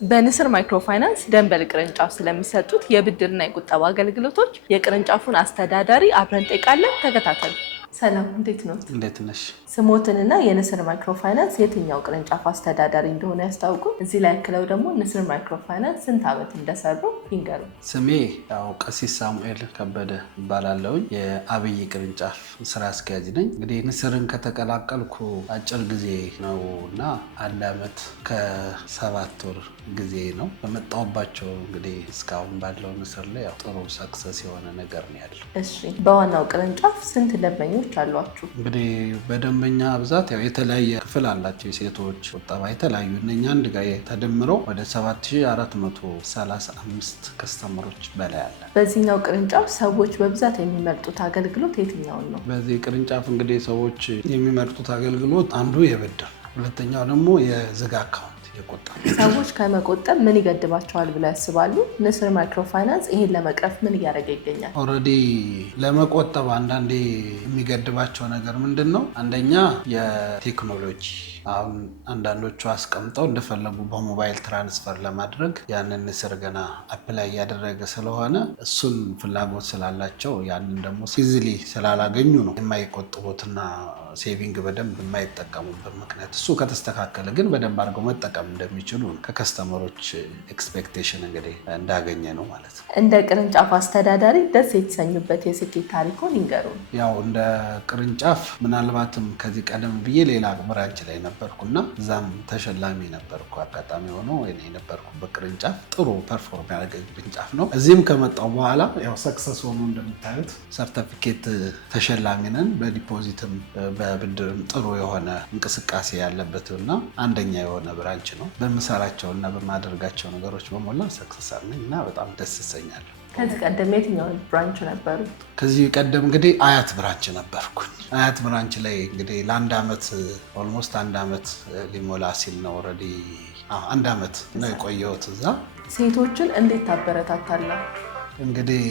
በንስር ማይክሮፋይናንስ ደንበል ቅርንጫፍ ስለሚሰጡት የብድርና የቁጠባ አገልግሎቶች የቅርንጫፉን አስተዳዳሪ አብረን እንጠይቃለን። ተከታተሉ። ሰላም፣ እንዴት ነው? እንዴት ነሽ? ስሞትንና የንስር ማይክሮፋይናንስ የትኛው ቅርንጫፍ አስተዳዳሪ እንደሆነ ያስታውቁ። እዚህ ላይ ያክለው ደግሞ ንስር ማይክሮፋይናንስ ስንት ዓመት እንደሰሩ ይንገሩ። ስሜ ቀሲስ ሳሙኤል ከበደ እባላለሁ። የአብይ ቅርንጫፍ ስራ አስኪያጅ ነኝ። እንግዲህ ንስርን ከተቀላቀልኩ አጭር ጊዜ ነው እና 1 ዓመት ከ7 ወር ጊዜ ነው። በመጣሁባቸው እንግዲህ እስካሁን ባለው ንስር ላይ ጥሩ ሰክሰስ የሆነ ነገር ነው ያለው። እሺ፣ በዋናው ቅርንጫፍ ስንት ደንበኞች አሏችሁ? እንግዲህ በደንበኛ ብዛት የተለያየ ክፍል አላቸው። የሴቶች ቁጠባ የተለያዩ እነኛ አንድ ጋር ተደምረው ወደ 7435 ከስተመሮች በላይ አለ። በዚህኛው ቅርንጫፍ ሰዎች በብዛት የሚመርጡት አገልግሎት የትኛውን ነው? በዚህ ቅርንጫፍ እንግዲህ ሰዎች የሚመርጡት አገልግሎት አንዱ የብድር፣ ሁለተኛው ደግሞ የዝግ አካውንት የቁጠባ። ሰዎች ከመቆጠብ ምን ይገድባቸዋል ብለው ያስባሉ? ንስር ማይክሮፋይናንስ ይሄን ለመቅረፍ ምን እያደረገ ይገኛል? ኦልሬዲ ለመቆጠብ አንዳንዴ የሚገድባቸው ነገር ምንድን ነው? አንደኛ የቴክኖሎጂ፣ አሁን አንዳንዶቹ አስቀምጠው እንደፈለጉ በሞባይል ትራንስፈር ለማድረግ ያንን ንስር ገና አፕላይ እያደረገ ስለሆነ እሱን ፍላጎት ስላላቸው ያንን ደግሞ ኢዚሊ ስላላገኙ ነው የማይቆጥቡትና ሴቪንግ በደንብ የማይጠቀሙበት ምክንያት። እሱ ከተስተካከለ ግን በደንብ አድርገው መጠቀም እንደሚችሉ ከከስተመሮች ኤክስፔክቴሽን እንግዲህ እንዳገኘ ነው ማለት ነው። እንደ ቅርንጫፍ አስተዳዳሪ ደስ የተሰኙበት የስኬት ታሪኮን ይንገሩ። ያው እንደ ቅርንጫፍ ምናልባትም ከዚህ ቀደም ብዬ ሌላ ብራንች ላይ ነበርኩና እዛም ተሸላሚ ነበርኩ። አጋጣሚ ሆኖ የነበርኩበት ቅርንጫፍ ጥሩ ፐርፎርም ያደረገ ቅርንጫፍ ነው። እዚህም ከመጣው በኋላ ያው ሰክሰስ ሆኖ እንደምታዩት ሰርተፊኬት ተሸላሚ ነን። በዲፖዚትም በብድርም ጥሩ የሆነ እንቅስቃሴ ያለበት እና አንደኛ የሆነ ብራንች ነው። በምሰራቸው እና በማደርጋቸው ነገሮች በሞላ ሰክሰስ አለኝ እና በጣም ደስ ይሰኛለሁ። ከዚህ ቀደም የትኛው ብራንች ነበሩ? ከዚህ ቀደም እንግዲህ አያት ብራንች ነበርኩኝ። አያት ብራንች ላይ እንግዲህ ለ1 ዓመት ኦልሞስት 1 ዓመት ሊሞላ ሲል ነው ኦልሬዲ 1 ዓመት ነው የቆየሁት እዛ። ሴቶችን እንዴት ታበረታታለህ? እንግዲህ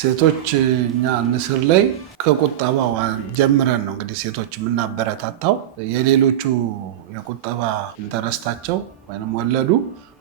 ሴቶች እኛ ንስር ላይ ከቁጠባው ጀምረን ነው እንግዲህ ሴቶች የምናበረታታው። የሌሎቹ የቁጠባ ኢንተረስታቸው ወይም ወለዱ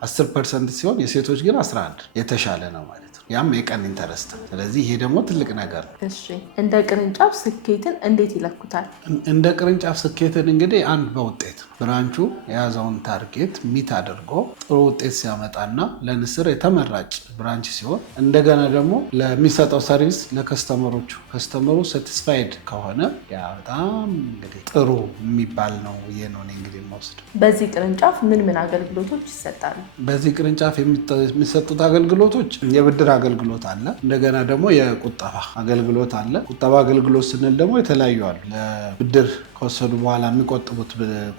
10% ሲሆን የሴቶች ግን 11 የተሻለ ነው ማለት ነው። ያም የቀን ኢንተረስት። ስለዚህ ይሄ ደግሞ ትልቅ ነገር ነው። እሺ፣ እንደ ቅርንጫፍ ስኬትን እንዴት ይለኩታል? እንደ ቅርንጫፍ ስኬትን እንግዲህ አንድ በውጤት ብራንቹ የያዘውን ታርጌት ሚት አድርጎ ጥሩ ውጤት ሲያመጣና ለንስር የተመራጭ ብራንች ሲሆን እንደገና ደግሞ ለሚሰጠው ሰርቪስ ለከስተመሮቹ ከስተመሩ ሳቲስፋይድ ከሆነ ያ በጣም እንግዲህ ጥሩ የሚባል ነው ብዬ ነው እንግዲህ የምወስደው። በዚህ ቅርንጫፍ ምን ምን አገልግሎቶች ይሰጣሉ? በዚህ ቅርንጫፍ የሚሰጡት አገልግሎቶች የብድር አገልግሎት አለ። እንደገና ደግሞ የቁጠባ አገልግሎት አለ። ቁጠባ አገልግሎት ስንል ደግሞ የተለያዩ አሉ። ለብድር ከወሰዱ በኋላ የሚቆጥቡት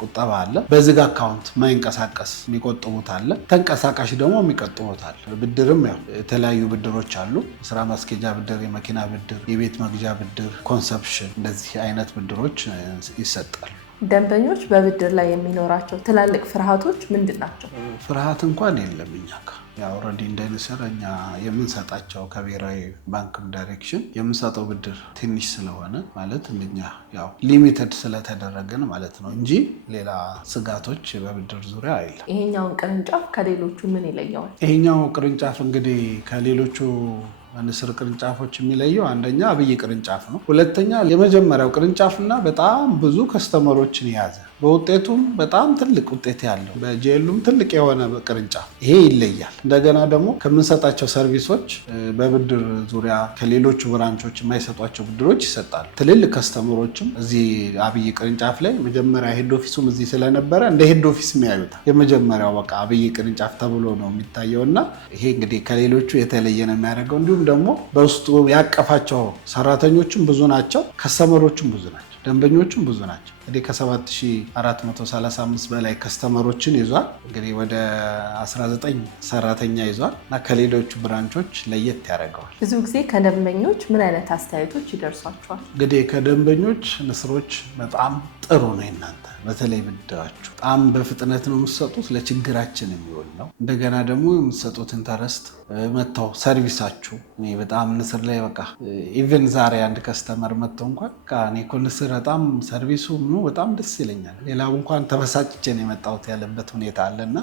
ቁጠባ አለ። በዝግ አካውንት ማይንቀሳቀስ የሚቆጥቡት አለ። ተንቀሳቃሽ ደግሞ የሚቆጥቡት አለ። ብድርም ያው የተለያዩ ብድሮች አሉ። ስራ ማስኬጃ ብድር፣ የመኪና ብድር፣ የቤት መግዣ ብድር፣ ኮንሰፕሽን፣ እንደዚህ አይነት ብድሮች ይሰጣሉ። ደንበኞች በብድር ላይ የሚኖራቸው ትላልቅ ፍርሃቶች ምንድን ናቸው? ፍርሃት እንኳን የለም እኛ ጋር። ያው ኦልሬዲ እንደ ንስር እኛ የምንሰጣቸው ከብሔራዊ ባንክም ዳይሬክሽን የምንሰጠው ብድር ትንሽ ስለሆነ ማለት እኛ ያው ሊሚትድ ስለተደረገን ማለት ነው እንጂ ሌላ ስጋቶች በብድር ዙሪያ አይደለም። ይሄኛውን ቅርንጫፍ ከሌሎቹ ምን ይለየዋል? ይሄኛው ቅርንጫፍ እንግዲህ ከሌሎቹ ንስር ቅርንጫፎች የሚለየው አንደኛ አብይ ቅርንጫፍ ነው። ሁለተኛ የመጀመሪያው ቅርንጫፍና በጣም ብዙ ከስተመሮችን የያዘ በውጤቱም በጣም ትልቅ ውጤት ያለው በጄሉም ትልቅ የሆነ ቅርንጫፍ ይሄ ይለያል። እንደገና ደግሞ ከምንሰጣቸው ሰርቪሶች በብድር ዙሪያ ከሌሎቹ ብራንቾች የማይሰጧቸው ብድሮች ይሰጣሉ። ትልልቅ ከስተመሮችም እዚህ አብይ ቅርንጫፍ ላይ መጀመሪያ ሄድ ኦፊሱም እዚህ ስለነበረ እንደ ሄድ ኦፊስ የሚያዩታል። የመጀመሪያው በቃ አብይ ቅርንጫፍ ተብሎ ነው የሚታየው እና ይሄ እንግዲህ ከሌሎቹ የተለየ ነው የሚያደርገው። እንዲሁም ደግሞ በውስጡ ያቀፋቸው ሰራተኞችም ብዙ ናቸው፣ ከስተመሮችም ብዙ ናቸው፣ ደንበኞችም ብዙ ናቸው። እንግዲህ ከ7435 በላይ ከስተመሮችን ይዟል። እንግዲህ ወደ 19 ሰራተኛ ይዟል እና ከሌሎቹ ብራንቾች ለየት ያደርገዋል። ብዙ ጊዜ ከደንበኞች ምን አይነት አስተያየቶች ይደርሷቸዋል? እንግዲህ ከደንበኞች ንስሮች በጣም ጥሩ ነው እናንተ በተለይ ብድራችሁ በጣም በፍጥነት ነው የምትሰጡት፣ ለችግራችን የሚውል ነው። እንደገና ደግሞ የምትሰጡት ኢንተረስት መጥተው ሰርቪሳችሁ እኔ በጣም ንስር ላይ በቃ ኢቨን ዛሬ አንድ ከስተመር መጥተው እንኳን እኔ እኮ ንስር በጣም ሰርቪሱ በጣም ደስ ይለኛል፣ ሌላው እንኳን ተበሳጭቼ ነው የመጣሁት ያለበት ሁኔታ አለና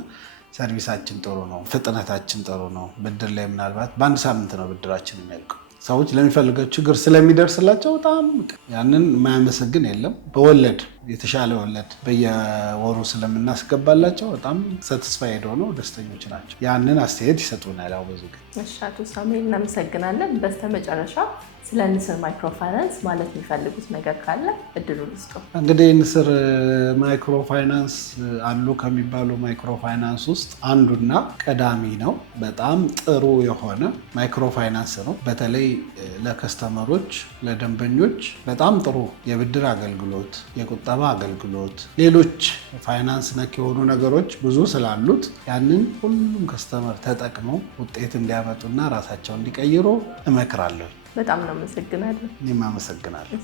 ሰርቪሳችን ጥሩ ነው፣ ፍጥነታችን ጥሩ ነው። ብድር ላይ ምናልባት በአንድ ሳምንት ነው ብድራችን የሚያልቀው። ሰዎች ለሚፈልገው ችግር ስለሚደርስላቸው በጣም ያንን የማያመሰግን የለም። በወለድ የተሻለ ወለድ በየወሩ ስለምናስገባላቸው በጣም ሳቲስፋይድ ሆነው ደስተኞች ናቸው። ያንን አስተያየት ይሰጡናል። ያው ብዙ ግን እሺ፣ አቶ ሳሙኤል እናመሰግናለን። በስተመጨረሻ ስለ ንስር ማይክሮ ፋይናንስ ማለት የሚፈልጉት ነገር ካለ እድሉን ስጡ። እንግዲህ ንስር ማይክሮ ፋይናንስ አሉ ከሚባሉ ማይክሮ ፋይናንስ ውስጥ አንዱና ቀዳሚ ነው። በጣም ጥሩ የሆነ ማይክሮ ፋይናንስ ነው። በተለይ ለከስተመሮች ለደንበኞች በጣም ጥሩ የብድር አገልግሎት፣ የቁጠባ አገልግሎት፣ ሌሎች ፋይናንስ ነክ የሆኑ ነገሮች ብዙ ስላሉት ያንን ሁሉም ከስተመር ተጠቅመው ውጤት እንዲያመጡና ራሳቸው እንዲቀይሩ እመክራለሁ። በጣም ነው አመሰግናለሁ። እኔም አመሰግናለሁ።